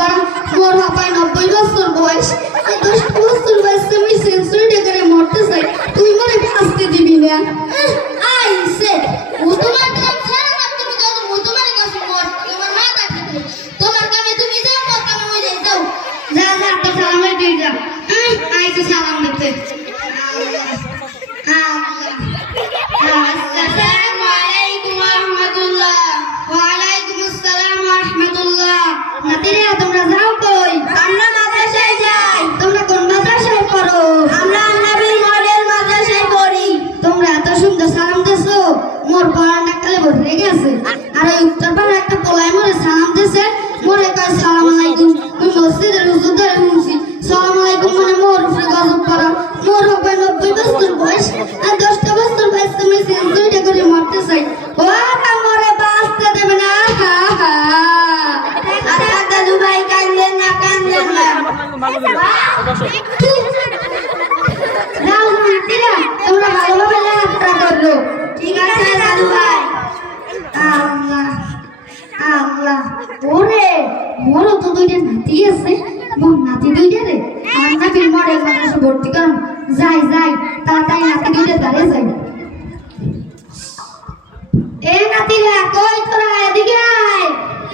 পারা মোর বাপায় 90 বছর বয়স 10 বছর বয়সে আমি সেঞ্চুরি করে মরতে চাই তুই মরে বাঁচতে দিবি না আইছে ও তোমার কাম ছাড়া না তুমি যাও ও তোমার কাছে মর তোমার মাথা ঠিক নেই তোমার কামে তুমি যাও মোর কামে মই যাই যাও যা যা তো সালামে দিয়ে যা আইছে সালাম দিতে আসসালামু আলাইকুম ওয়া রাহমাতুল্লাহ ওয়া আলাইকুম আসসালাম ওয়া রাহমাতুল্লাহ নাতিরা তোমরা যাও কই আমরা মাদ্রাসায় যাই তোমরা কোন মাদ্রাসায় পড়ো আমরা নবীর মডেল মাদ্রাসায় পড়ি তোমরা এত সুন্দর সালাম দেছো মোর পড়াটা কালে ভরে গেছে আর ওই উত্তরপাড়া একটা পোলাই মোরে সালাম দেছে মোরে কয় সালাম আলাইকুম ওই মসজিদের হুজুর ধরে শুনছি সালাম আলাইকুম মানে মোর উপরে গজব করা মোর হবে 90 বছর বয়স আর 10 বছর বয়স তুমি সেঞ্চুরিটা করে মরতে চাই ও না মোরে বাঁচতে দেবে না আর দাদু ভাই কান্দেন না যাও নাতিরা তোমরা ভালোভাবে লেখাপড়া করো ঠিক আছে দাদু ভাই আল্লাহ আল্লাহ ওরে মোরও তো দুইটা নাতি আছে মোর নাতি দুইটা রে আর নবীর মডেল মাদ্রাসা ভর্তি করুন যাই যাই তাড়াতাড়ি নাতি দুইটা দাঁড়িয়ে যাই এ নাতিরা কই তোরা এদিকে আয়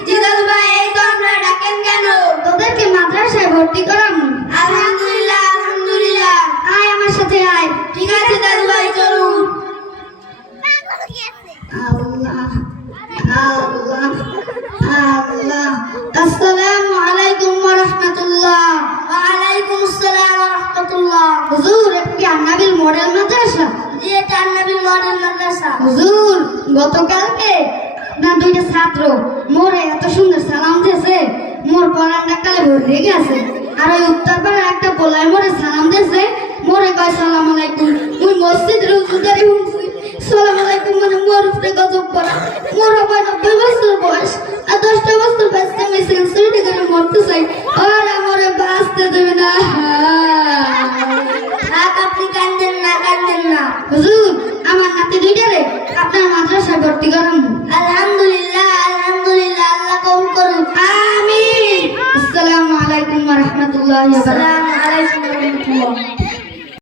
জি দাদু ভাই এই তো আমরা ডাকেন কেন তোদেরকে মাদ্রাসায় ভর্তি করাম আলহামদুলিল্লাহ আলহামদুলিল্লাহ আয় আমার সাথে আয় ঠিক আছে দাদু ভাই চলুন আল্লাহ আল্লাহ আল্লাহ আসসালামু আলাইকুম ওয়া রাহমাতুল্লাহ ওয়া আলাইকুম আসসালাম ওয়া রাহমাতুল্লাহ হুজুর এটা কি নবীর মডেল মাদ্রাসা জি এটা নবীর মডেল মাদ্রাসা হুজুর গতকালকে না দুইটা ছাত্র মোরে এত সুন্দর সালাম দিয়েছে মোর পড়াটা কালে ভরে গেছে আর ওই উত্তরপাড়া একটা পোলাই মোরে সালাম দিয়েছে মোরে কয় সালাম আলাইকুম ওই মসজিদের হুজুর ধরে শুনছি সালাম আলাইকুম মানে মোর উপরে গজব করা মোর হবে 90 বছর বয়স আর 10 বছর বয়স আমি সেঞ্চুরি করে মরতে চাই আর আমারে বাঁচতে দেবে না আপনি কান্দেন না হুজুর আমার নাতি দুইটারে আপনার মাদ্রাসায় ভর্তি করান আলহামদুলিল্লাহ আলহামদুলিল্লাহ আল্লাহ কবুল করুন আমিন আসসালামু আলাইকুম ওয়া রাহমাতুল্লাহি ওয়া বারাকাতুহু